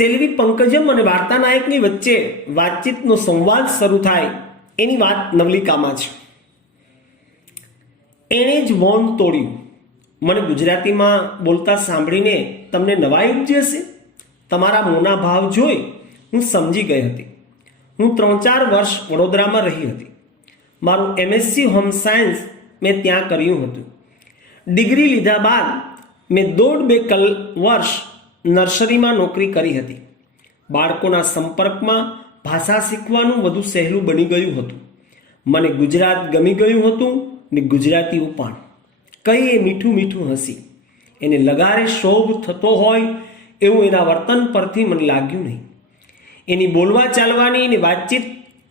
સેલ્વી પંકજમ અને વાર્તા નાયકની વચ્ચે વાતચીતનો સંવાદ શરૂ થાય એની વાત નવલિકામાં છે. એણે જ મૌન તોડ્યું. મને ગુજરાતીમાં બોલતા સાંભળીને તમને નવાઈ ઉપજી હશે. તમારા મોંના ભાવ જોઈ હું સમજી ગઈ હતી. હું 3-4 વર્ષ વડોદરામાં રહી હતી. મારું MSc હોમ સાયન્સ મેં ત્યાં કર્યું હતું. ડિગ્રી લીધા બાદ મેં 1.5-2 વર્ષ નર્સરીમાં નોકરી કરી હતી. બાળકોના સંપર્કમાં ભાષા શીખવાનું વધુ સહેલું બની ગયું હતું. મને ગુજરાત ગમી ગયું હતું ને ગુજરાતીઓ પણ. કઈ એ મીઠું મીઠું હસી. એને લગારે શોભ થતો હોય એવું એના વર્તન પરથી મને લાગ્યું નહીં. એની બોલવા ચાલવાની ને વાતચીત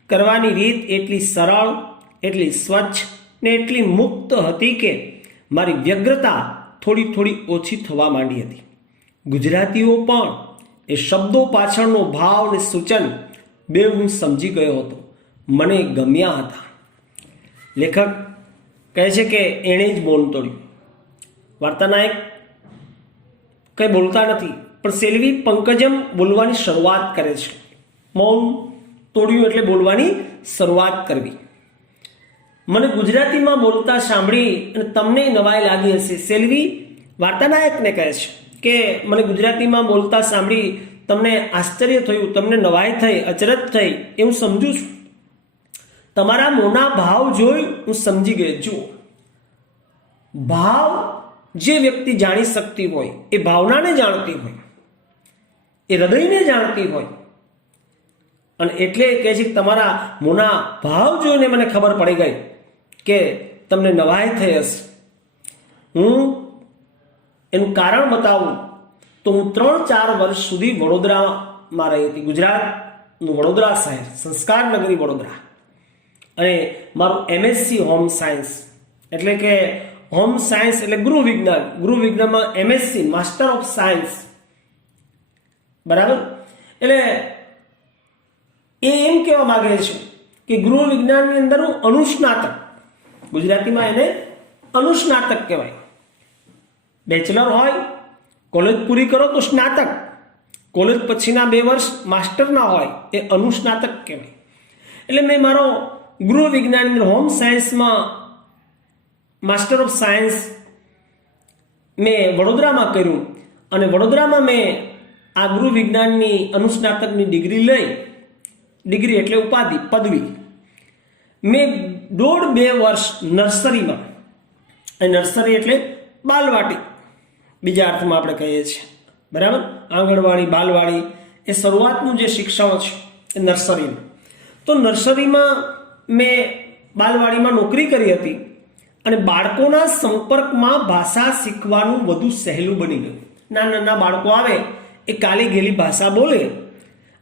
કરવાની રીત એટલી સરળ, એટલી સ્વચ્છ ને એટલી મુક્ત હતી કે મારી વ્યગ્રતા થોડી થોડી ઓછી થવા માંડી હતી. ગુજરાતીઓ પણ એ શબ્દો પાછળનો ભાવ ને સૂચન બે હું સમજી ગયો હતો. મને ગમ્યા હતા. લેખક કહે છે કે એણે જ મૌન તોડ્યું. વાર્તાનાયક કંઈ બોલતા નથી, પણ સેલ્વી પંકજમ બોલવાની શરૂઆત કરે છે. મૌન તોડ્યું એટલે બોલવાની શરૂઆત કરવી. મને ગુજરાતીમાં બોલતા સાંભળી અને તમને નવાઈ લાગી હશે. સેલ્વી વાર્તાનાયકને કહે છે કે મને ગુજરાતીમાં બોલતા સાંભળી તમને આશ્ચર્ય થયું, તમને નવાઈ થઈ, અચરજ થઈ એ હું સમજુ છું. તમારા મોંના ભાવ જોઈ હું સમજી ગઈ. જુઓ, ભાવ જે વ્યક્તિ જાણી શકતી હોય, એ ભાવનાને જાણતી હોય, એ હૃદયને જાણતી હોય, અને એટલે કહે છે કે તમારા મોંના ભાવ જોઈને મને ખબર પડી ગઈ કે તમને નવાઈ થઈ હશે. હું એનું કારણ બતાવું તો હું 3-4 વર્ષ સુધી વડોદરામાં રહી હતી. ગુજરાતનું વડોદરા શહેર, સંસ્કાર નગરી વડોદરા. અને મારું MSc હોમ સાયન્સ એટલે કે હોમ સાયન્સ એટલે ગૃહ વિજ્ઞાન. ગૃહ વિજ્ઞાનમાં MSc માસ્ટર ઓફ સાયન્સ, બરાબર. એટલે એ એમ કહેવા માંગે છે કે ગૃહ વિજ્ઞાનની અંદર હું અનુસ્નાતક, ગુજરાતીમાં એને અનુસ્નાતક કહેવાય. બેચલર હોય, કોલેજ પૂરી કરો તો સ્નાતક, કોલેજ પછીના 2 વર્ષ માસ્ટરના હોય એ અનુસ્નાતક કહેવાય. એટલે મેં મારો ગૃહ વિજ્ઞાન હોમ સાયન્સમાં માસ્ટર ઓફ સાયન્સ મેં વડોદરામાં કર્યું. અને વડોદરામાં મેં આ ગૃહ વિજ્ઞાનની અનુસ્નાતકની ડિગ્રી લઈ. ડિગ્રી એટલે ઉપાધિ, પદવી. મેં 1.5-2 વર્ષ નર્સરીમાં, નર્સરી એટલે બાલવાટી બીજા અર્થમાં આપણે કહીએ છીએ, બરાબર. આંગણવાડી, બાલવાડી એ શરૂઆતનું જે શિક્ષણ છે એ નર્સરીનું. તો નર્સરીમાં મેં બાલવાડીમાં નોકરી કરી હતી અને બાળકોના સંપર્કમાં ભાષા શીખવાનું વધુ સહેલું બની ગયું. નાના નાના બાળકો આવે, એ કાલી ગેલી ભાષા બોલે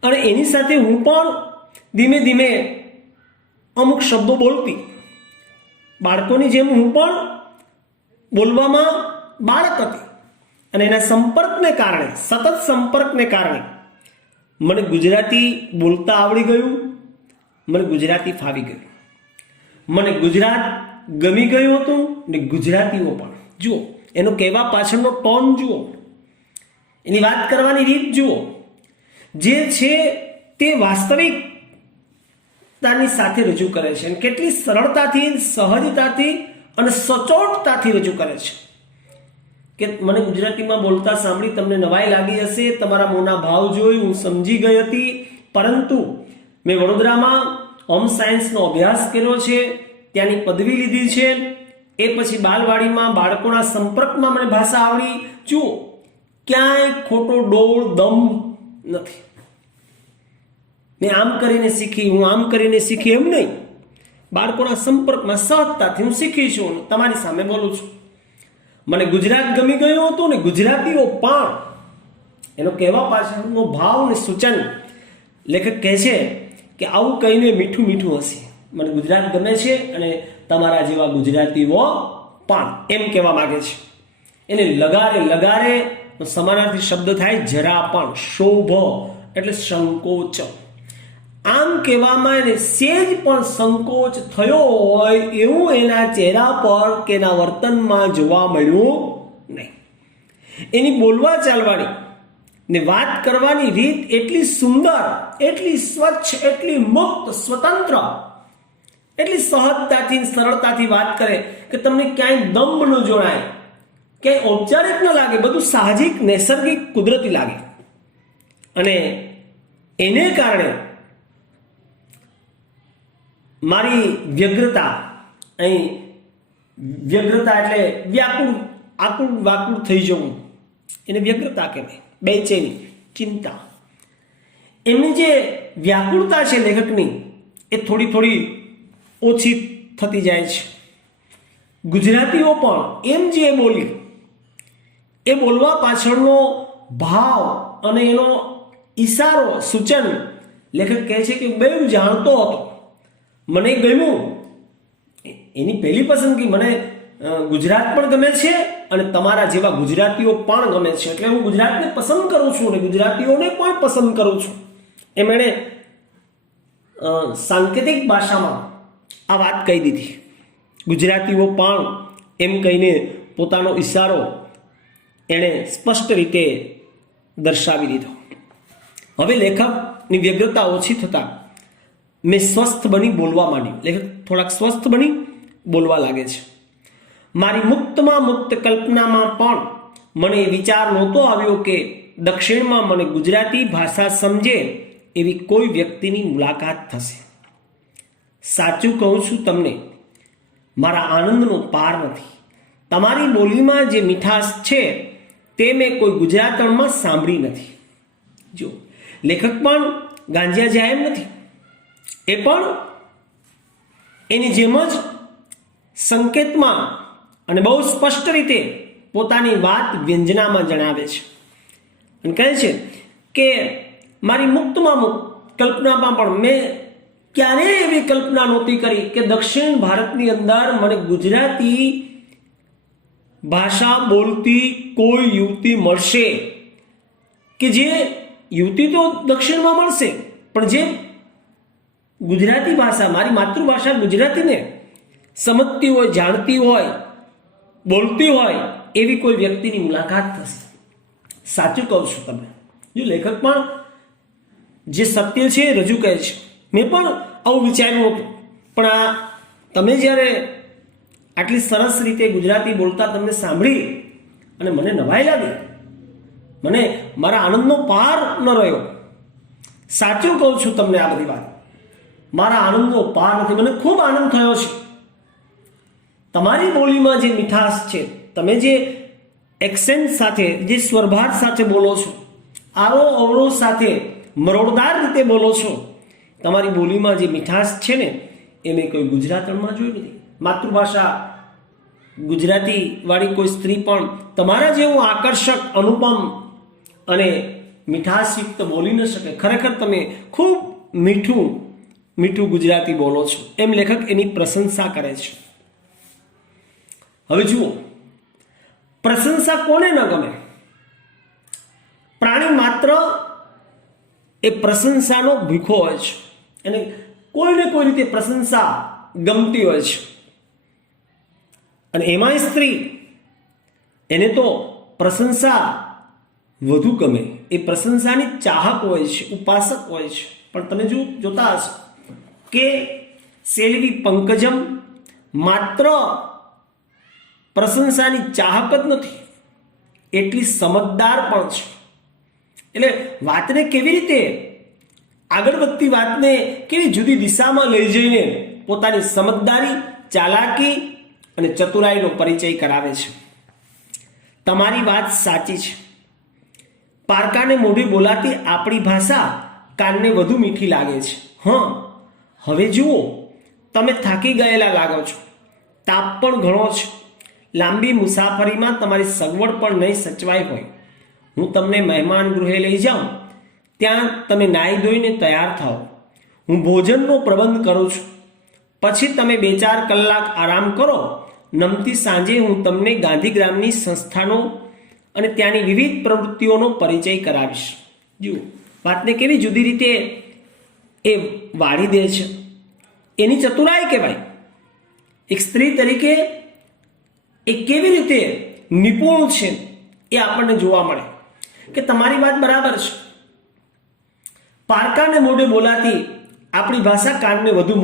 અને એની સાથે હું પણ ધીમે ધીમે અમુક શબ્દો બોલતી. બાળકોની જેમ હું પણ બોલવામાં બાળક હતી. અને એના સંપર્કને કારણે, સતત સંપર્કને કારણે મને ગુજરાતી બોલતા આવડી ગયું, મને ગુજરાતી ફાવી ગયું, મને ગુજરાત ગમી ગયું હતું ને ગુજરાતીઓ પણ. જુઓ, એનો કહેવા પાછળનો ટોન જુઓ, એની વાત કરવાની રીત જુઓ. જે છે તે વાસ્તવિકતાની સાથે રજૂ કરે છે અને કેટલી સરળતાથી, સહજતાથી અને સચોટતાથી રજૂ કરે છે કે મને ગુજરાતીમાં બોલતા સાંભળી તમને નવાઈ લાગી હશે. તમારા મોંના ભાવ જોઈ હું સમજી ગઈ હતી. પરંતુ મેં વડોદરામાં હોમ સાયન્સનો અભ્યાસ કર્યો છે, ત્યાંની પદવી લીધી છે. એ પછી બાલવાડીમાં બાળકોના સંપર્કમાં મને ભાષા આવડી. જુઓ, ક્યાંય ખોટો ડોળ દમ નથી. મેં આમ કરીને શીખી, હું આમ કરીને શીખી એમ નહીં. બાળકોના સંપર્કમાં સહજતાથી હું શીખી છું, તમારી સામે બોલું છું. મને ગુજરાત ગમી ગયું હતું ને ગુજરાતીઓ પણ. એનો કહેવા પાછળનો ભાવ ને સૂચન લેખક કહે છે કે આવું કહીને મીઠું મીઠું હશે. મને ગુજરાત ગમે છે અને તમારા જેવા ગુજરાતીઓ પણ, એમ કહેવા માંગે છે. એને લગારે, લગારે સમાનાર્થી શબ્દ થાય જરા પણ. શોભ એટલે સંકોચ. આમ કહેવામાં એને સેજ પણ સંકોચ થયો હોય એવું એના ચહેરા પર કે એના વર્તનમાં જોવા મળ્યું નહીં. એની બોલવા ચાલવાની ને વાત કરવાની રીત એટલી સુંદર, એટલી સ્વચ્છ, એટલી મુક્ત, સ્વતંત્ર, એટલી સહજતાથી સરળતાથી વાત કરે કે તમને ક્યાંય દંભ ન જોડાય, ક્યાંય ઔપચારિક ન લાગે, બધું સાહજિક, નૈસર્ગિક, કુદરતી લાગે. અને એને કારણે મારી વ્યગ્રતા, અહીં વ્યગ્રતા એટલે વ્યાકુળ, આકુળ વાકુળ થઈ જવું, એને વ્યગ્રતા કહેવાય. બેચેની, ચિંતા, એમની જે વ્યાકુળતા છે લેખકની, એ થોડી થોડી ઓછી થતી જાય છે. ગુજરાતીઓ પણ એમ જે બોલી, એ બોલવા પાછળનો ભાવ અને એનો ઈશારો, સૂચન લેખક કહે છે કે બે જાણતો હતો, મને ગમ્યું. એની પહેલી પસંદગી, મને ગુજરાત પણ ગમે છે અને તમારા જેવા ગુજરાતીઓ પણ ગમે છે, એટલે હું ગુજરાતને પસંદ કરું છું અને ગુજરાતીઓને પણ પસંદ કરું છું. એમ એણે સાંકેતિક ભાષામાં આ વાત કહી દીધી. ગુજરાતીઓ પણ એમ કહીને પોતાનો ઈશારો એણે સ્પષ્ટ રીતે દર્શાવી દીધો. હવે લેખકની વ્યગ્રતા ઓછી થતા મેં સ્વસ્થ બની બોલવા માંડ્યું. લેખક થોડાક સ્વસ્થ બની બોલવા લાગે છે. મારી મુક્તમાં મુક્ત કલ્પનામાં પણ મને વિચાર નહોતો આવ્યો કે દક્ષિણમાં મને ગુજરાતી ભાષા સમજે એવી કોઈ વ્યક્તિની મુલાકાત થશે. સાચું કહું છું તમને, મારા આનંદનો પાર નથી. તમારી બોલીમાં જે મીઠાશ છે તે મેં કોઈ ગુજરાતણમાં સાંભળી નથી. જો લેખક પણ ગાંજિયા જાય એમ નથી, એ પણ એની જેમ જ સંકેતમાં અને બહુ સ્પષ્ટ રીતે પોતાની વાત વ્યંજનામાં જણાવે છે અને કહે છે કે મારી મુક્તમાં મુક્ત કલ્પનામાં પણ મેં ક્યારેય એવી કલ્પના નહોતી કરી કે દક્ષિણ ભારતની અંદર મને ગુજરાતી ભાષા બોલતી કોઈ યુવતી મળશે, કે જે યુવતી તો દક્ષિણમાં મળશે પણ જે ગુજરાતી ભાષા, મારી માતૃભાષા ગુજરાતીને સમજતી હોય, જાણતી હોય, બોલતી હોય એવી કોઈ વ્યક્તિની મુલાકાત થશે. સાચું કહું છું તમને. જો લેખક પણ જે સત્ય છે એ રજૂ કરે છે. મેં પણ આવું વિચાર્યું હતું, પણ આ તમે જ્યારે આટલી સરસ રીતે ગુજરાતી બોલતા તમને સાંભળી અને મને નવાઈ લાગી, મને મારા આનંદનો પાર ન રહ્યો. સાચું કહું છું તમને આ બધી વાત, મારા આનંદનો પાર નથી. મને ખૂબ આનંદ થયો છે. તમારી બોલીમાં જે મીઠાશ છે, તમે જે એક્સેન્ટ સાથે, જે સ્વરભાર સાથે બોલો છો, આરો અવરોહ સાથે મરોડદાર રીતે બોલો છો, તમારી બોલીમાં જે મીઠાશ છે ને એ મેં કોઈ ગુજરાતણમાં જોઈ નથી. માતૃભાષા ગુજરાતી વાળી કોઈ સ્ત્રી પણ તમારા જેવું આકર્ષક, અનુપમ અને મીઠાશયુક્ત બોલી ન શકે. ખરેખર તમે ખૂબ મીઠું મીઠું ગુજરાતી બોલો છો, એમ લેખક એની પ્રશંસા કરે છે. હવે જુઓ, પ્રશંસા કોને ન ગમે? પ્રાણી માત્ર એ પ્રશંસાનો ભૂખો હોય છે, એને કોઈને કોઈ રીતે પ્રશંસા ગમતી હોય છે. અને એમાંય સ્ત્રી, એને તો પ્રશંસા વધુ ગમે. એ પ્રશંસાની ચાહક હોય છે, ઉપાસક હોય છે. પણ તમે જોતા હશો કે સેલ્વી પંકજમ માત્ર પ્રશંસાની ચાહક જ નથી, એટલી સમજદાર પણ છે. એટલે વાતને કેવી રીતે આગળ વધતી વાતને કેવી જુદી દિશામાં લઈ જઈને પોતાની સમજદારી, ચાલાકી અને ચતુરાઈનો પરિચય કરાવે છે. તમારી વાત સાચી છે. પારકાને મોઢે બોલાતી આપણી ભાષા કાનને વધુ મીઠી લાગે છે. હવે જુઓ, તમે થાકી ગયેલા લાગો છો, તાપ પણ ઘણો છે, લાંબી મુસાફરીમાં તમારી સગવડ પણ નહીં સચવાઈ હોય. હું તમને મહેમાન ગૃહે લઈ જાઉં, ત્યાં તમે નાહી ધોઈને તૈયાર થાઓ, હું ભોજનનો પ્રબંધ કરું છું, પછી તમે 2-4 કલાક આરામ કરો. નમતી સાંજે હું તમને ગાંધીગ્રામની સંસ્થાનો અને ત્યાંની વિવિધ પ્રવૃત્તિઓનો પરિચય કરાવીશ. જુઓ, વાતને કેવી જુદી રીતે એ વાળી દે છે. એની ચતુરાઈ કહેવાય. એક સ્ત્રી તરીકે એ કેવી રીતે નિપુણ છે એ આપણને જોવા મળે. કે તમારી વાત બરાબર છે. પારકાને મોઢે બોલાતી આપણી ભાષા કાનને વધુ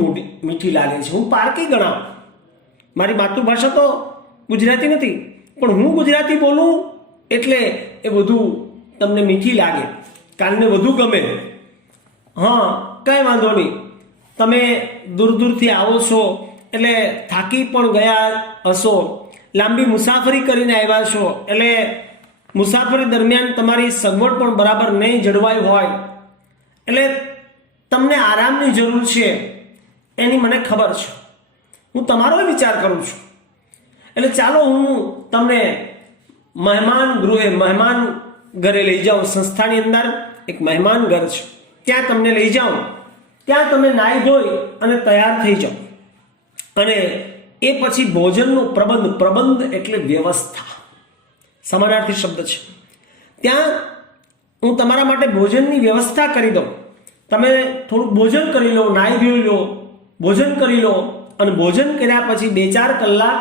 મીઠી લાગે છે. હું પારકી ગણાવ, મારી માતૃભાષા તો ગુજરાતી નથી, પણ હું ગુજરાતી બોલું એટલે એ બધું તમને મીઠી લાગે, કાનને વધુ ગમે. હા, કાંઈ વાંધો નહીં. તમે દૂર દૂરથી આવો છો એટલે થાકી પણ ગયા હશો, લાંબી મુસાફરી કરીને આવ્યા છો એટલે મુસાફરી દરમિયાન તમારી સગવડ પણ બરાબર નહીં જળવાઈ હોય એટલે તમને આરામની જરૂર છે, એની મને ખબર છે. હું તમારો વિચાર કરું છું. એટલે ચાલો હું તમને મહેમાન ઘરે લઈ જાઉં. સંસ્થાની અંદર એક મહેમાન ઘર છે, ત્યાં તમને લઈ જાઉં. ત્યાં તમે નાહી ધોઈ અને તૈયાર થઈ જાઓ. અને એ પછી ભોજનનો પ્રબંધ એટલે વ્યવસ્થા, સમાનાર્થી શબ્દ છે. ત્યાં હું તમારા માટે ભોજનની વ્યવસ્થા કરી દઉં. તમે થોડુંક ભોજન કરી લો, નાહી ધોઈ લો, ભોજન કરી લો અને ભોજન કર્યા પછી 2-4 કલાક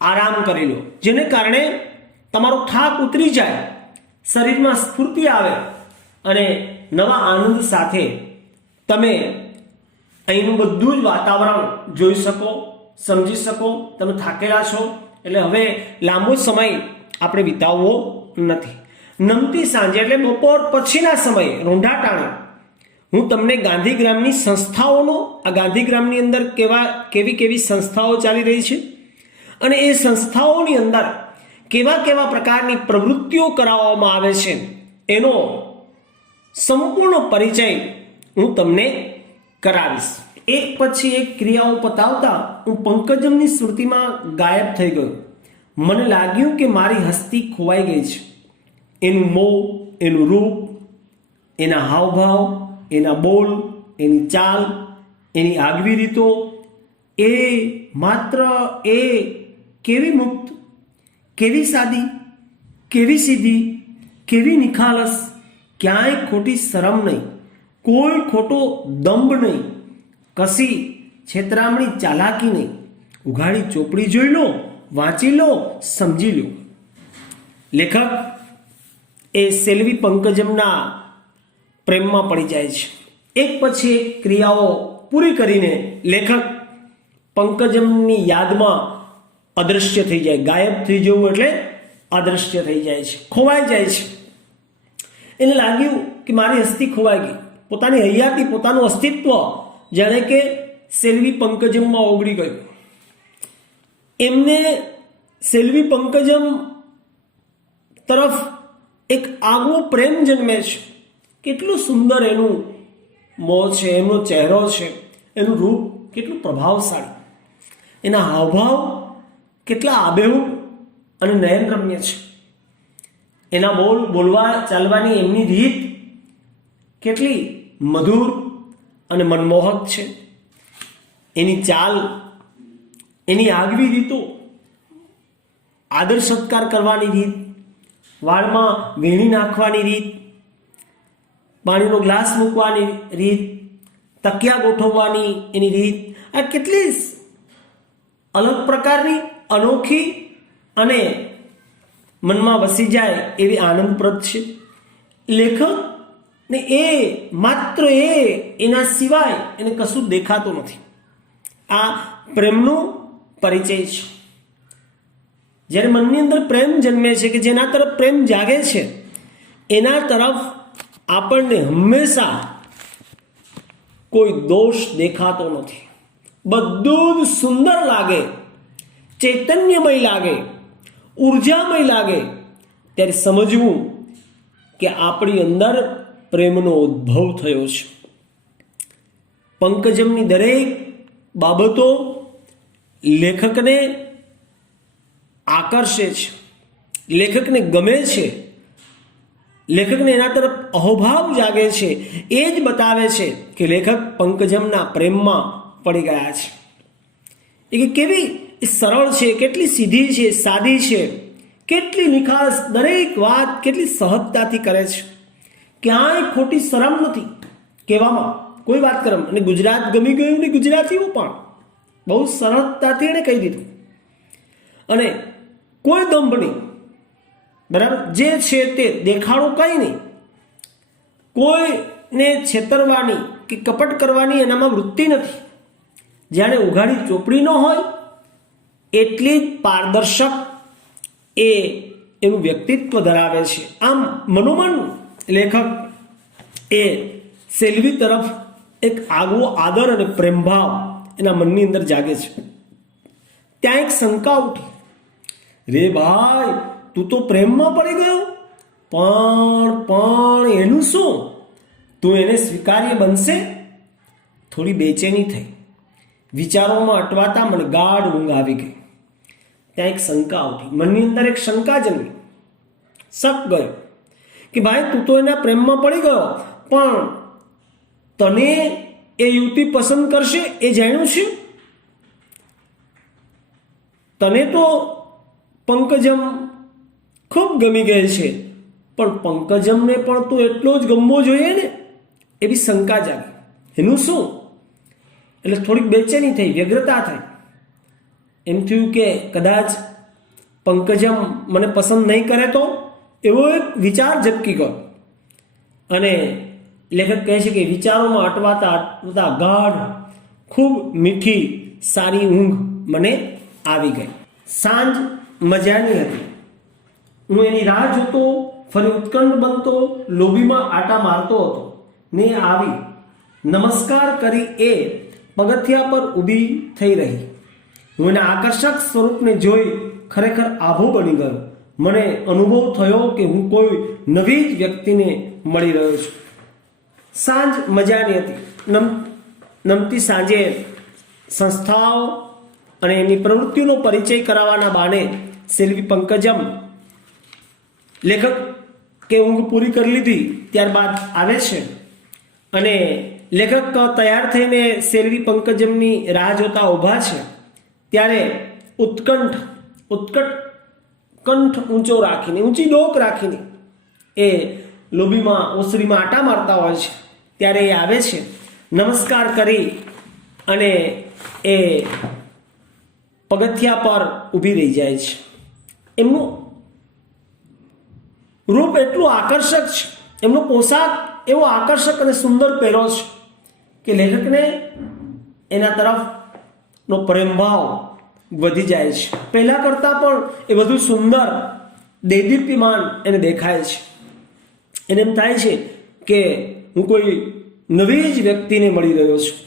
આરામ કરી લો, જેને કારણે તમારો થાક ઉતરી જાય, શરીરમાં સ્ફૂર્તિ આવે અને નવા આનંદ સાથે તમે અહીંનું બધું જ વાતાવરણ જોઈ શકો, સમજી શકો. તમે થાકેલા છો એટલે હવે લાંબો સમય આપણે વિતાવવો નથી. નમતી સાંજે એટલે બપોર પછીના સમયે રોંઢા ટાણે હું તમને ગાંધીગ્રામની સંસ્થાઓનો, આ ગાંધીગ્રામની અંદર કેવી સંસ્થાઓ ચાલી રહી છે અને એ સંસ્થાઓની અંદર કેવા પ્રકારની પ્રવૃત્તિઓ કરાવવામાં આવે છે એનો સંપૂર્ણ પરિચય હું તમને કરાવીશ. એક પછી એક ક્રિયાઓ પતાવતા હું પંકજમની સ્મૃતિમાં ગાયબ થઈ ગયો. મને લાગ્યું કે મારી હસ્તી ખોવાઈ ગઈ છે. એનું મોં, એનું રૂપ, એના હાવભાવ, એના બોલ, એની ચાલ, એની આગવી રીતો, એ માત્ર એ કેવી મુક્ત, કેવી સાદી, કેવી સીધી, કેવી નિખાલસ, ક્યાંય ખોટી શરમ નહીં, કોઈ ખોટો દંભ નહીં, કશી છેતરામણી ચાલાકી નહીં. ઉઘાડી ચોપડી જોઈ લો, વાંચી લો, સમજી લો. લેખક એ સેલ્વી પંકજમના પ્રેમમાં પડી જાય છે. એક પછી એક ક્રિયાઓ પૂરી કરીને લેખક પંકજમની યાદમાં અદૃશ્ય થઈ જાય. ગાયબ થઈ જવું એટલે અદૃશ્ય થઈ જાય છે, ખોવાઈ જાય છે. એને લાગ્યું કે મારી હસ્તી ખોવાઈ ગઈ. પોતાની હૈયાતી, પોતાનું અસ્તિત્વ જાણે કે સેલ્વી પંકજમમાં ઓગળી ગયું. એમને સેલ્વી પંકજમ તરફ એક આગવો પ્રેમ જન્મે છે. કેટલું સુંદર એનું મોં છે, એમનો ચહેરો છે, એનું રૂપ કેટલું પ્રભાવશાળી, એના હાવભાવ કેટલા આબેહૂબ અને નયનરમ્ય છે. એના બોલવા ચાલવાની એમની રીત કેટલી મધુર અને મનમોહક છે. એની ચાલ, એની આગવી રીતો, આદર સત્કાર કરવાની રીત, વાળમાં વેણી નાખવાની રીત, પાણીનો ગ્લાસ મૂકવાની રીત, તકિયા ગોઠવવાની એની રીત, આ કેટલી અલગ પ્રકારની, અનોખી અને મનમાં વસી જાય એવી આનંદપ્રદ છે. લેખક ને માત્ર એના સિવાય એને કશું દેખાતું નથી. આ પ્રેમનો પરિચય છે. જ્યારે મનની અંદર પ્રેમ જન્મે છે, કે જેના તરફ પ્રેમ જાગે છે, એના તરફ આપણને હંમેશા કોઈ દોષ દેખાતો નથી. બધું જ સુંદર લાગે, ચૈતન્યમય લાગે, ઉર્જામય લાગે. ત્યારે સમજવું કે આપણી અંદર પ્રેમનો ઉદ્ભવ થયો છે. પંકજમની દરેક બાબતો લેખકને આકર્ષે છે, લેખકને ગમે છે, લેખકને એના તરફ અહોભાવ જાગે છે. એ જ બતાવે છે કે લેખક પંકજમના પ્રેમમાં પડી ગયા છે. એ કેવી સરળ છે, કેટલી સીધી છે, સાદી છે, કેટલી નિખાસ, દરેક વાત કેટલી સહજતાથી કરે છે. ક્યાંય ખોટી શરમ નથી કહેવામાં, કોઈ વાત કરમ. અને ગુજરાત ગમી ગયું ને ગુજરાતીઓ પણ બહુ સરળતાથી એણે કહી દીધું. અને કોઈ દંભ નહીં, બરાબર, જે છે તે દેખાડો કંઈ નહીં, કોઈને છેતરવાની કે કપટ કરવાની એનામાં વૃત્તિ નથી. જાણે ઉઘાડી ચોપડી ન હોય એટલી જ પારદર્શક એ એનું વ્યક્તિત્વ ધરાવે છે. આમ મનોમન લેખક એ સેલ્વી તરફ એક આગવો આદર અને પ્રેમભાવ એના મનની અંદર જાગે છે. ત્યાં એક શંકા ઉઠી, રે ભાઈ તું તો પ્રેમમાં પડી ગયો, પણ એનું શું, તું એને સ્વીકાર્ય બનશે? થોડી બેચેની થઈ, વિચારોમાં અટવાતા મને ગાઢ ઊંઘ આવી ગઈ. ત્યાં એક શંકા ઉઠી, મનની અંદર એક શંકા જન્મી, શક ગયો કે ભાઈ તું તો એના પ્રેમમાં પડી ગયો, પણ તને એ યુવતી પસંદ કરશે એ જાણ્યું છે? તને તો પંકજમ ખૂબ ગમી ગઈ છે, પણ પંકજમને પણ તો એટલો જ ગમવો જોઈએ ને, એવી શંકા જાગી. એનું શું? એટલે થોડીક બેચેની થઈ, વ્યગ્રતા થઈ. એમ થયું કે કદાચ પંકજમ મને પસંદ નહીં કરે તો, એવો એક વિચાર ઝબકી ગયો. અને લેખક કહે છે કે વિચારોમાં અટવાતા ગાઢ ખૂબ મીઠી સારી ઊંઘ મને આવી ગઈ. સાંજ મજાની હતી. હું એની રાહ જોતો, ફરી ઉત્કંઠ બનતો, લોબીમાં આટા મારતો હતો ને આવી નમસ્કાર કરી એ પગથિયા પર ઊભી થઈ રહી. હું એના આકર્ષક સ્વરૂપને જોઈ ખરેખર આભો બની ગયો. મને અનુભવ થયો કે હું કોઈ નવી જ વ્યક્તિને મળી રહ્યો છું. સાંજ મજાની હતી. નમતી સાંજે સંસ્થાઓ અને એની પ્રવૃત્તિઓનો પરિચય કરાવવાના બાને સેલ્વી પંકજમ લેખક કે ઊંઘ પૂરી કરી લીધી ત્યારબાદ આવે છે અને લેખક તૈયાર થઈને સેલ્વી પંકજમની રાહ જોતા ઊભા છે. ત્યારે કંઠ ઊંચો રાખીને, ઊંચી ડોક રાખીને એ લોબીમાં ઓસરીમાં આટા મારતા હોય છે. ત્યારે એ આવે છે, નમસ્કાર કરી અને એ પગથિયા પર ઊભી રહી જાય છે. એમનું રૂપ એટલું આકર્ષક છે, એમનો પોશાક એવો આકર્ષક અને સુંદર પહેરો છે કે લેખકને એના તરફનો પ્રેમભાવ વધી જાય છે. પહેલા કરતાં પણ એ વધુ સુંદર, દેદીપ્યમાન એને દેખાય છે. એને એમ થાય છે કે હું કોઈ નવી જ વ્યક્તિને મળી રહ્યો છું.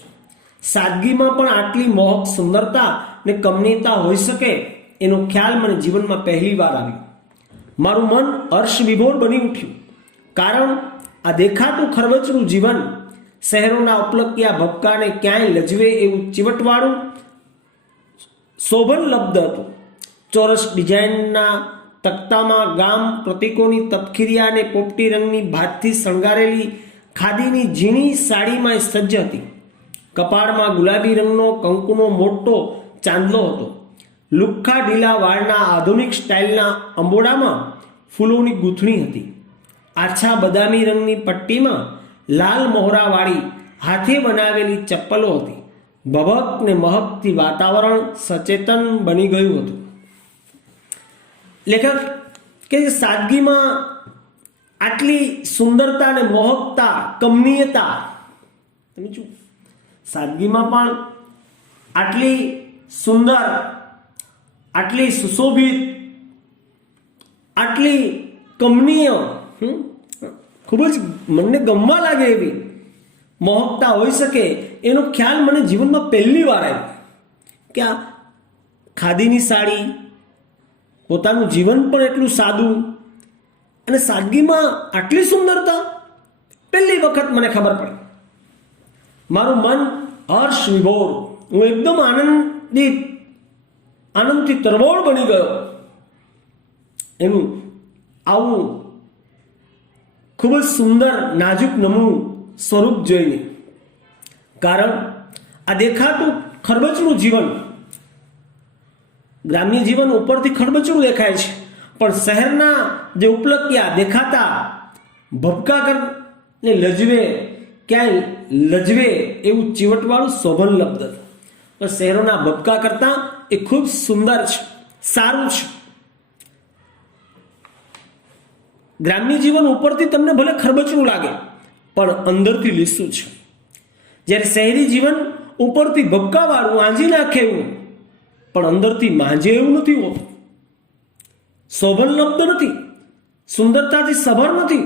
સાદગીમાં પણ આટલી મોહક સુંદરતા ને કમનીયતા હોઈ શકે એનો ખ્યાલ મને જીવનમાં પહેલી વાર આવ્યો. મારું મન હર્ષ વિભોર બની ઉઠ્યું, કારણ આ દેખાતું ખરબચડું જીવન શહેરોના ઉપલક્યા ભપકાને ક્યાંય લજવે એવું ચીવટવાળું શોભન લબ્ધ હતું. ચોરસ ડિઝાઇનના તખ્તામાં ગામ પ્રતીકોની તપખીરિયા અને પોપટી રંગની ભાતથી શણગારેલી ખાદીની ઝીણી સાડીમાં સજ્જ હતી. કપાળમાં ગુલાબી રંગનો કંકુનો મોટો ચાંદલો હતો. લુખ્ખા ઢીલા વાળના આધુનિક સ્ટાઇલના અંબોડામાં ફૂલોની ગૂંથણી હતી. આછા બદામી રંગની પટ્ટીમાં લાલ મોહરાવાળી હાથે બનાવેલી ચપ્પલો હતી. ભભક ને મહકથી વાતાવરણ સચેતન બની ગયું હતું. લેખક કે સાદગીમાં આટલી સુંદરતા ને મોહકતા, કમનીયતા, તમે જો સાદગીમાં પણ આટલી સુંદર, આટલી સુશોભિત, આટલી કમનીય, ખૂબ જ મનને ગમવા લાગે એવી મોહકતા હોઈ શકે એનો ખ્યાલ મને જીવનમાં પહેલી વાર આવ્યો કે આ ખાદીની સાડી, પોતાનું જીવન પણ એટલું સાદું અને સાદગીમાં આટલી સુંદરતા પહેલી વખત મને ખબર પડી. મારું મન હર્ષ વિભોર, હું એકદમ આનંદથી તરબોળ બની ગયો એનું આવું ખૂબ જ સુંદર નાજુક નમૂનું સ્વરૂપ જોઈને. કારણ આ દેખાતું ખરબચડું જીવન, ગ્રામ્ય જીવન ઉપરથી ખરબચડું દેખાય છે, પણ શહેરના જે ઉપલક્યા દેખાતા ભપકા ને લજવે, ક્યાંય લજવે એવું ચીવટવાળું શોભન લબ્ધ હતું. પણ શહેરોના ભપકા કરતાં એ ખૂબ સુંદર છે, સારું છે. ગ્રામ્ય જીવન ઉપરથી તમને ભલે ખરબચડું લાગે પણ અંદરથી લીસું છે. જ્યારે શહેરી જીવન ઉપરથી ભબકાવાળું, આંજી નાખે એવું, પણ અંદરથી માંજે એવું નથી હોતું. શોભનલબ્ધ નથી, સુંદરતાથી સભર નથી.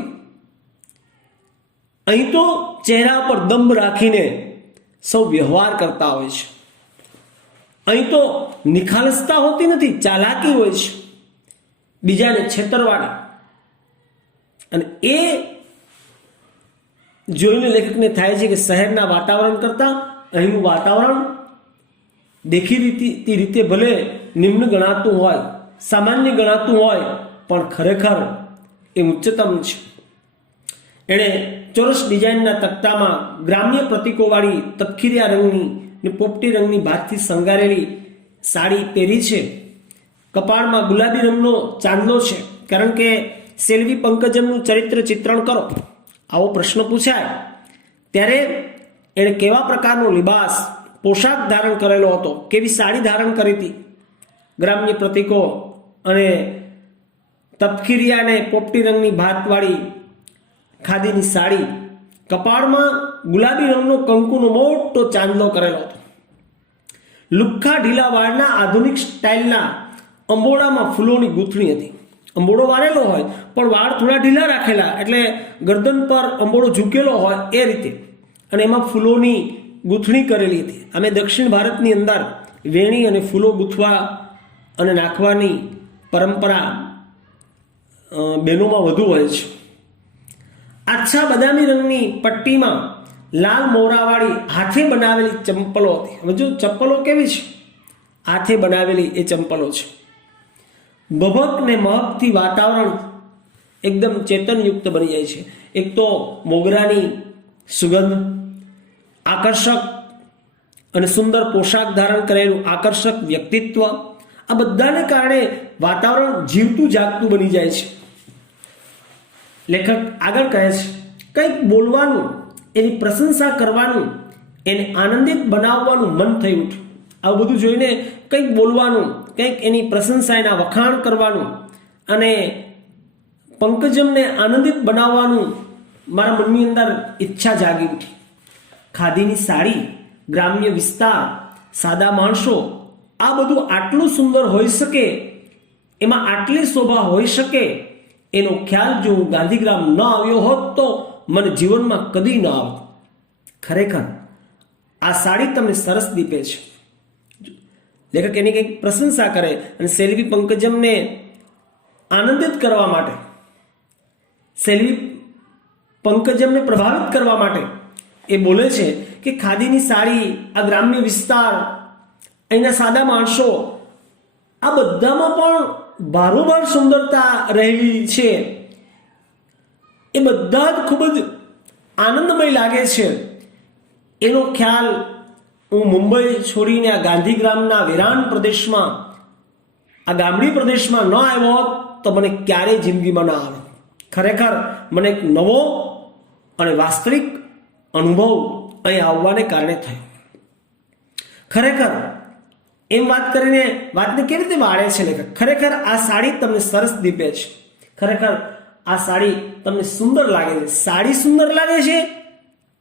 અહીં તો ચહેરા પર દંભ રાખીને સૌ વ્યવહાર કરતા હોય છે. અહીં તો નિખાલસતા હોતી નથી, ચાલાકી હોય છે, બીજાને છેતરવાડી. અને એ જોઈને લેખકને થાય છે કે શહેરના વાતાવરણ કરતાં અહીંનું વાતાવરણ દેખીતી રીતે ભલે નિમ્ન ગણાતું હોય, સામાન્ય ગણાતું હોય, પણ ખરેખર એ ઉચ્ચતમ છે. એણે ચોરસ ડિઝાઇનના તકતામાં ગ્રામ્ય પ્રતીકોવાળી તપકીરિયા રંગની ને પોપટી રંગની ભાતથી શણગારેલી સાડી પહેરી છે. કપાળમાં ગુલાબી રંગનો ચાંદલો છે. કારણ કે સેલ્વી પંકજમનું ચરિત્ર ચિત્રણ કરો આવો પ્રશ્ન પૂછાય ત્યારે એણે કેવા પ્રકારનો લિબાસ, પોશાક ધારણ કરેલો હતો, કેવી સાડી ધારણ કરી હતી. ગ્રામ્ય પ્રતીકો અને તપકીરિયા ને પોપટી રંગની ભાતવાળી ખાદીની સાડી, કપાળમાં ગુલાબી રંગનો કંકુનો મોટો ચાંદલો કરેલો હતો. લુખ્ખા ઢીલા વાળના આધુનિક સ્ટાઇલના અંબોડામાં ફૂલોની ગૂંથણી હતી. અંબોડો વાળેલો હોય પણ વાળ થોડા ઢીલા રાખેલા, એટલે ગરદન પર અંબોડો ઝૂકેલો હોય એ રીતે, અને એમાં ફૂલોની ગૂંથણી કરેલી હતી. અમે દક્ષિણ ભારતની અંદર વેણી અને ફૂલો ગૂંથવા અને નાખવાની પરંપરા બહેનોમાં વધુ હોય છે. આછા બદામી રંગની પટ્ટીમાં લાલ મોરાવાળી હાથે બનાવેલી ચંપલો હતી. હવે જો ચપ્પલો કેવી છે, હાથે બનાવેલી એ ચંપલો છે. ભભક ને મહકથી વાતાવરણ એકદમ ચેતનયુક્ત બની જાય છે. એક તો મોગરાની સુગંધ, આકર્ષક અને સુંદર પોશાક ધારણ કરેલું આકર્ષક વ્યક્તિત્વ, આ બધાને કારણે વાતાવરણ જીવતું જાગતું બની જાય છે. લેખક આગળ કહે છે, કંઈક બોલવાનું, એની પ્રશંસા કરવાનું, એને આનંદિત બનાવવાનું મન થઈ ઉઠ્યું. આવું બધું જોઈને કંઈક બોલવાનું, કંઈક એની પ્રશંસા, એના વખાણ કરવાનું અને પંકજમને આનંદિત બનાવવાનું મારા મનની અંદર ઈચ્છા જાગી ઉઠી. ખાદીની સાડી, ગ્રામ્ય વિસ્તાર, સાદા માણસો, આ બધું આટલું સુંદર હોઈ શકે, એમાં આટલી શોભા હોઈ શકે, એનો ખ્યાલ જો હું ગાંધીગ્રામ ન આવ્યો હોત તો મને જીવનમાં કદી ન આવત. ખરેખર આ સાડી તમને સરસ દીપે છે. લેખક એની કંઈક પ્રશંસા કરે અને સેલ્વી પંકજમને આનંદિત કરવા માટે, સેલ્વી પંકજમને પ્રભાવિત કરવા માટે એ બોલે છે કે ખાદીની સાડી, આ ગ્રામ્ય વિસ્તાર, અહીંના સાદા માણસો, આ બધામાં પણ બારોબાર સુંદરતા રહેલી છે. એ બધા જ ખૂબ જ આનંદમય લાગે છે. એનો ખ્યાલ હું મુંબઈ છોડીને આ ગાંધીગ્રામના વિરાન પ્રદેશમાં, આ ગામડી પ્રદેશમાં ન આવ્યો હોત તો મને ક્યારેય જિંદગીમાં ન આવે. ખરેખર મને એક નવો અને વાસ્તવિક અનુભવ અહીં આવવાને કારણે થયો. ખરેખર એમ વાત કરીને વાતને કેવી રીતે વાળે છે લેખક. ખરેખર આ સાડી તમને સરસ દીપે છે. ખરેખર આ સાડી તમને સુંદર લાગે છે. સાડી સુંદર લાગે છે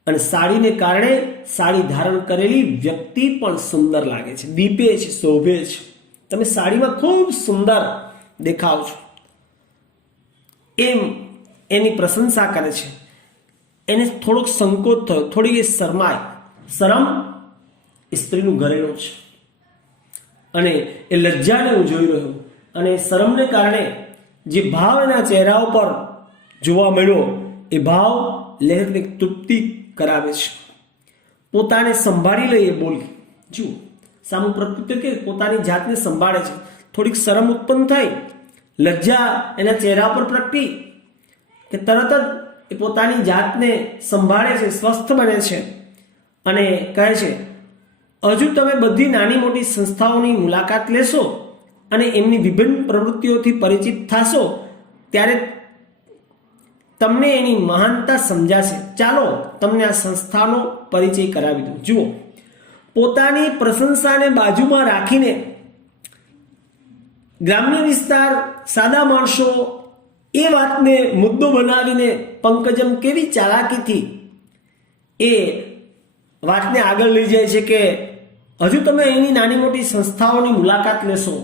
અને સાડીને કારણે સાડી ધારણ કરેલી વ્યક્તિ પણ સુંદર લાગે છે, દીપે છે, શોભે છે. તમે સાડીમાં ખૂબ સુંદર દેખાવ છો એમ એની પ્રશંસા કરે છે. એને થોડોક સંકોચ થયો, થોડી એ શરમાય. શરમ સ્ત્રીનું ઘરેણું છે અને એ લજ્જાને હું જોઈ રહ્યો, અને શરમને કારણે જે ભાવ એના ચહેરા ઉપર જોવા મળ્યો એ ભાવ લેખકને તૃપ્તિ કરાવે છે. પોતાને સંભાળી લઈએ બોલી. જુઓ, સામુ પ્રત્યુત્તર કે પોતાની જાતને સંભાળે છે. થોડીક શરમ ઉત્પન્ન થઈ, લજ્જા એના ચહેરા પર પ્રગટી કે તરત જ એ પોતાની જાતને સંભાળે છે, સ્વસ્થ બને છે અને કહે છે, હજુ તમે બધી નાની મોટી સંસ્થાઓની મુલાકાત લેશો અને એમની વિભિન્ન પ્રવૃત્તિઓથી પરિચિત થશો ત્યારે તમને એની મહાનતા સમજાશે. ચાલો તમને આ સંસ્થાનો પરિચય કરાવી દઉં. જુઓ, પોતાની પ્રશંસાને બાજુમાં રાખીને ગ્રામ્ય વિસ્તાર, સાદા માણસો એ વાતને મુદ્દો બનાવીને પંકજમ કેવી ચાલાકીથી એ વાતને આગળ લઈ જાય છે કે હજુ તમે એની નાની મોટી સંસ્થાઓની મુલાકાત લેશો,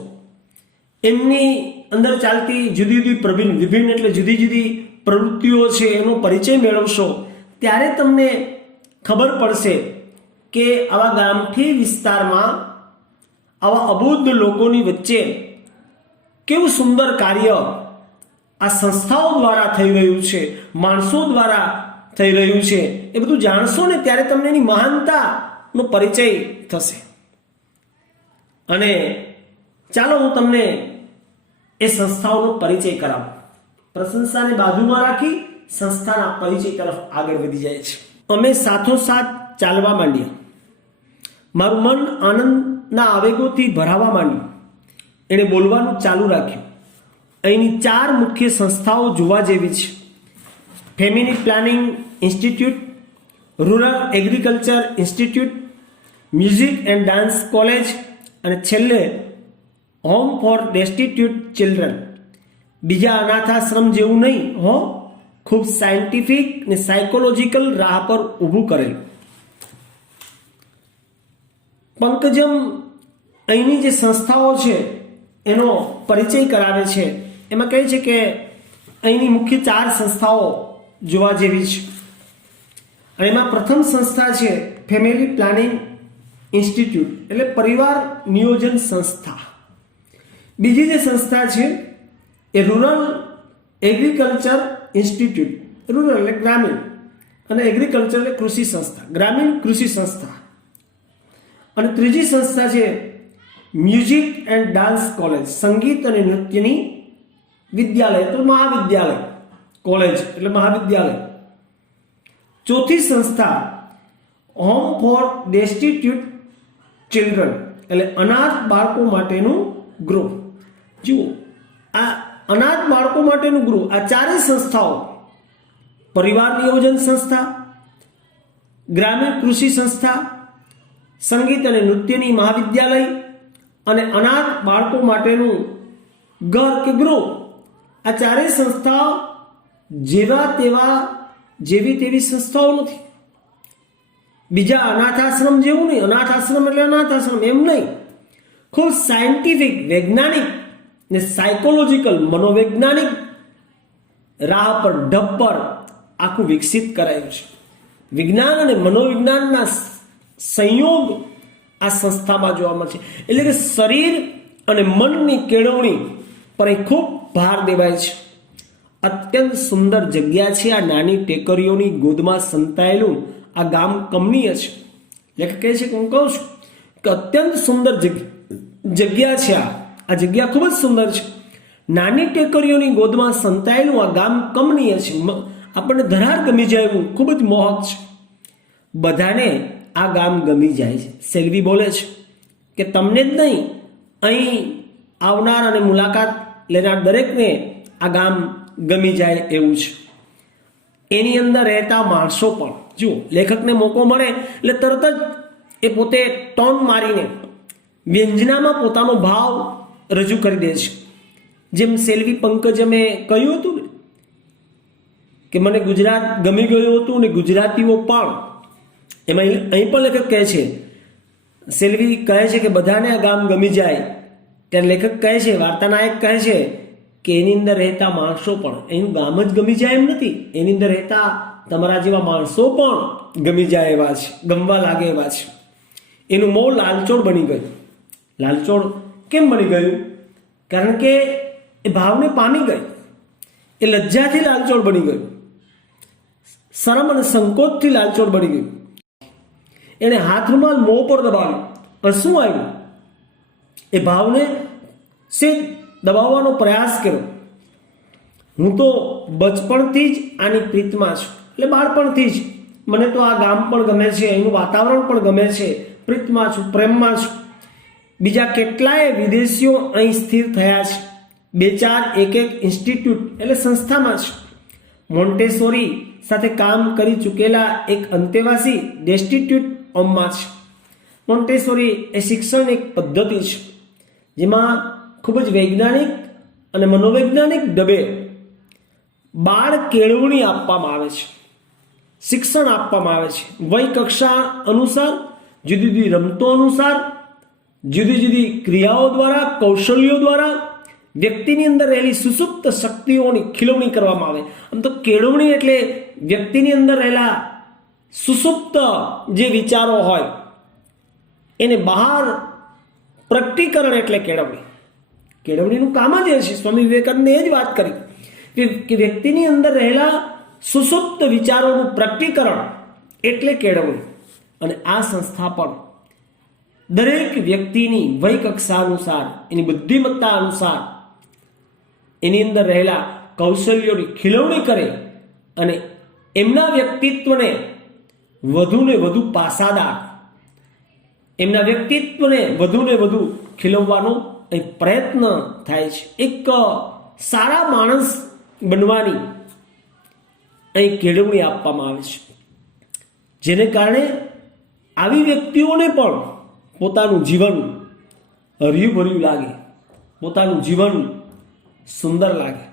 એમની અંદર ચાલતી જુદી જુદી વિભિન્ન એટલે જુદી જુદી પ્રવૃત્તિઓ છે એનો પરિચય મેળવશો, ત્યારે તમને ખબર પડશે કે આવા ગામઠી વિસ્તારમાં આવા અબુદ્ધ લોકોની વચ્ચે કેવું સુંદર કાર્ય આ સંસ્થાઓ દ્વારા થઈ રહ્યું છે, માણસો દ્વારા થઈ રહ્યું છે. એ બધું જાણશો ને ત્યારે તમને એની મહાનતાનો પરિચય થશે. અને ચાલો હું તમને એ સંસ્થાઓનો પરિચય કરાવું. પ્રશંસાને બાજુમાં રાખી સંસ્થાના પરિચય તરફ આગળ વધી જાય છે. અમે સાથોસાથ ચાલવા માંડ્યા. મારું મન આનંદના આવેગોથી ભરાવા માંડ્યું. એણે બોલવાનું ચાલુ રાખ્યું. અહીંની 4 મુખ્ય સંસ્થાઓ જોવા જેવી છે: family planning institute, rural agriculture institute, music and dance college અને છેલ્લે હોમ ફોર ડેસ્ટિટ્યૂટ ચિલ્ડ્રન. બીજા અનાથાશ્રમ જેવું નહીં હો, ખૂબ સાયન્ટિફિક ને સાયકોલોજીકલ રાહ પર ઊભું કરેલ. પંકજમ અહીંની જે સંસ્થાઓ છે એનો પરિચય કરાવે છે. એમાં કહે છે કે અહીંની મુખ્ય 4 સંસ્થાઓ જોવા જેવી છે. અને એમાં પ્રથમ સંસ્થા છે ફેમિલી પ્લાનિંગ ઇન્સ્ટિટ્યૂટ એટલે પરિવાર નિયોજન સંસ્થા. બીજી જે સંસ્થા છે એ રૂરલ એગ્રીકલ્ચર ઇન્સ્ટિટ્યૂટ, રૂરલ એટલે ગ્રામીણ, અને એગ્રીકલ્ચર એટલે કૃષિ સંસ્થા, ગ્રામીણ કૃષિ સંસ્થા. અને ત્રીજી સંસ્થા છે મ્યુઝિક એન્ડ ડાન્સ કોલેજ, સંગીત અને નૃત્યની વિદ્યાલય એટલે મહાવિદ્યાલય, કોલેજ એટલે મહાવિદ્યાલય. ચોથી સંસ્થા હોમ ફોર ડેસ્ટિટ્યૂટ ચિલ્ડ્રન એટલે અનાથ બાળકો માટેનું ગૃહ. જુઓ, આ અનાથ બાળકો માટેનું ગૃહ, આ 4 સંસ્થાઓ પરિવાર નિયોજન સંસ્થા, ગ્રામીણ કૃષિ સંસ્થા, સંગીત અને નૃત્યની મહાવિદ્યાલય અને અનાથ બાળકો માટેનું ઘર કે ગૃહ, આ 4 સંસ્થાઓ જેવી તેવી સંસ્થાઓ નથી. બીજા અનાથાશ્રમ જેવું નહીં. અનાથાશ્રમ એટલે અનાથાશ્રમ એમ નહીં, ખૂબ સાયન્ટિફિક, વૈજ્ઞાનિક ને સાયકોલોજીકલ, મનોવૈજ્ઞાનિક રાહ પર ઢબ પર આખું વિકસિત કરાયું છે. વિજ્ઞાન અને મનોવિજ્ઞાનના સંયોગ આ સંસ્થામાં જોવા મળશે. એટલે કે શરીર અને મનની કેળવણી પર ખૂબ ભાર દેવાય છે. અત્યંત સુંદર જગ્યા છે. આ નાની ટેકરીઓની ગોદમાં સંતાયેલું આ ગામ કમનીય છે. એટલે કહે છે કે હું કહું છું કે અત્યંત સુંદર જગ્યા છે. આ જગ્યા ખૂબ જ સુંદર છે. નાની ટેકરીઓની ગોદમાં સંતાયેલું આ ગામ કમનીય છે. આપણને ધરાર ગમી જાય એવું ખૂબ જ મોહક છે. બધાને આ ગામ ગમી જાય છે. સેલ્વી બોલે છે કે તમને જ નહીં, અહીં આવનાર અને મુલાકાત લેનાર દરેકને આ ગામ ગમી જાય એવું છે. એની અંદર રહેતા માણસો પણ જુઓ, લેખકને મોકો મળે એટલે તરત જ એ પોતે ટોન મારીને વ્યંજનામાં પોતાનો ભાવ રજૂ કરી દે છે. જેમ સેલ્વી પંકજમે કહ્યું હતું ને કે મને ગુજરાત ગમી ગયું હતું ને ગુજરાતીઓ પણ, એમાં અહીં પણ લેખક કહે છે, સેલ્વી કહે છે કે બધાને આ ગામ ગમી જાય, ત્યારે લેખક કહે છે, વાર્તાનાયક કહે છે કે એની અંદર રહેતા માણસો પણ, એનું ગામ જ ગમી જાય એમ નથી, એની અંદર રહેતા તમારા જેવા માણસો પણ ગમી જાય એવા છે, ગમવા લાગે એવા છે. એનું મોં લાલચોળ બની ગયું. લાલચોળ કેમ બની ગયું? કારણ કે એ ભાવને પામી ગઈ. એ લજ્જાથી લાલચોળ બની ગયું, શરમ અને સંકોચથી લાલચોળ બની ગયું. એણે હાથ રૂમાલ મોં પર દબાવ્યો અને શું આવ્યું? એ ભાવને સે દબાવવાનો પ્રયાસ કર્યો. હું તો બચપણથી જ આની પ્રીતમાં છું, એટલે બાળપણથી જ મને તો આ ગામ પણ ગમે છે, એનું વાતાવરણ પણ ગમે છે, પ્રીતમાં છું, પ્રેમમાં છું. બીજા કેટલાય વિદેશીઓ અહીં સ્થિર થયા છે. 2-4 એક ઇન્સ્ટિટ્યૂટ એટલે સંસ્થામાં છે. મોન્ટેસોરી સાથે કામ કરી ચૂકેલા એક અંતેવાસી ડેસ્ટિટ્યૂટ હોમમાં છે. મોન્ટેસોરી એ શિક્ષણ એક પદ્ધતિ છે જેમાં ખૂબ જ વૈજ્ઞાનિક અને મનોવૈજ્ઞાનિક ઢબે બાળ કેળવણી આપવામાં આવે છે, શિક્ષણ આપવામાં આવે છે. વય કક્ષા અનુસાર, જુદી જુદી રમતો અનુસાર, જુદી જુદી ક્રિયાઓ દ્વારા, કૌશલ્યો દ્વારા વ્યક્તિની અંદર રહેલી સુસુપ્ત શક્તિઓની ખીલવણી કરવામાં આવે. આમ તો કેળવણી એટલે વ્યક્તિની અંદર રહેલા સુસુપ્ત જે વિચારો હોય એને બહાર પ્રકટીકરણ એટલે કેળવણી. કેળવણીનું કામ જ એ છે. સ્વામી વિવેકાનંદે એ જ વાત કરી કે વ્યક્તિની અંદર રહેલા સુસુપ્ત વિચારોનું પ્રકટીકરણ એટલે કેળવણી. અને આ સંસ્થા પણ દરેક વ્યક્તિની વય કક્ષા અનુસાર, એની બુદ્ધિમત્તા અનુસાર એની અંદર રહેલા કૌશલ્યોની ખીલવણી કરે અને એમના વ્યક્તિત્વને વધુને વધુ પાસાદાર, એમના વ્યક્તિત્વને વધુને વધુ ખીલવવાનો એક પ્રયત્ન થાય છે. એક સારા માણસ બનવાની અહીં કેળવણી આપવામાં આવે છે, જેને કારણે આવી વ્યક્તિઓને પણ પોતાનું જીવન હર્યું ભર્યું લાગે, પોતાનું જીવન સુંદર લાગે.